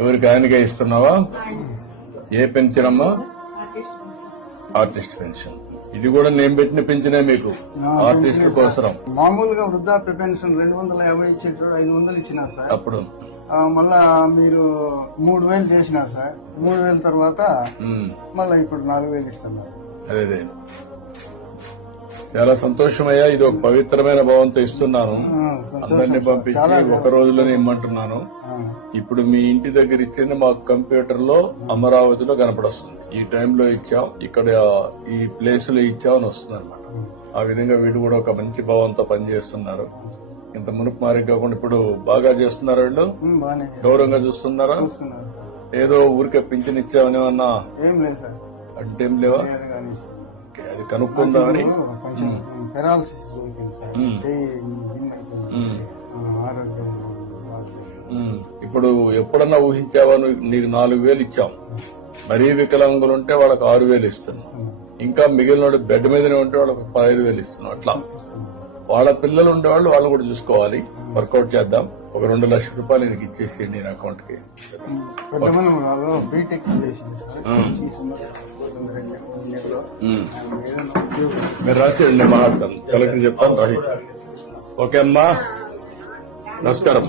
ఎవరికి ఆయనకే ఇస్తున్నావా? ఏ పెన్షన్ అమ్మా? Artist pension. ఇది కూడా నేను పెట్టిన పెన్షనే మీకు, ఆర్టిస్ట్ కోసం. మామూలుగా వృద్ధాప్య పెన్షన్ 250 ఇచ్చేటప్పుడు 500 ఇచ్చినా సార్. అప్పుడు మళ్ళా మీరు 3000 చేసినారు సార్. 3000 తర్వాత మళ్ళా ఇప్పుడు 4000 ఇస్తున్నారు. అదే చాలా సంతోషమయ్యా. ఇది ఒక పవిత్రమైన భావంతో ఇస్తున్నాను. అందరినీ పంపించి ఒక రోజులోనే ఇమ్మంటున్నాను. ఇప్పుడు మీ ఇంటి దగ్గర ఇచ్చింది మాకు కంప్యూటర్ లో అమరావతిలో కనపడొస్తుంది. ఈ టైంలో ఇచ్చాం, ఇక్కడ ఈ ప్లేస్ లో ఇచ్చాం అని వస్తుంది అనమాట. ఆ విధంగా వీళ్ళు కూడా ఒక మంచి భావంతో పనిచేస్తున్నారు. ఇంత మునుపు మారి కాకుండా ఇప్పుడు బాగా చేస్తున్నారు. వీళ్ళు గౌరవంగా చూస్తున్నారా? ఏదో ఊరికే పింఛన్ ఇచ్చామని ఏమన్నా అంటే ఏం లేవా? అది కనుక్కుందామని. ఇప్పుడు ఎప్పుడన్నా ఊహించావా? నీకు 4000 ఇచ్చాం. మరీ వికలాంగులు ఉంటే వాళ్ళకి 6000 ఇస్తున్నాం. ఇంకా మిగిలిన బెడ్ మీదనే ఉంటే వాళ్ళకి 15,000 ఇస్తున్నాం. అట్లా వాళ్ళ పిల్లలు ఉండేవాళ్ళు వాళ్ళు కూడా చూసుకోవాలి. వర్కౌట్ చేద్దాం. ఒక 2 లక్షల రూపాయలు నీకు ఇచ్చేసేయండి నేను అకౌంట్ కి. మీరు రాసేయండి, నేను మాట్లాడతాను. కలెక్టర్ చెప్తాను, రాయించాను. ఓకే అమ్మా, నమస్కారం.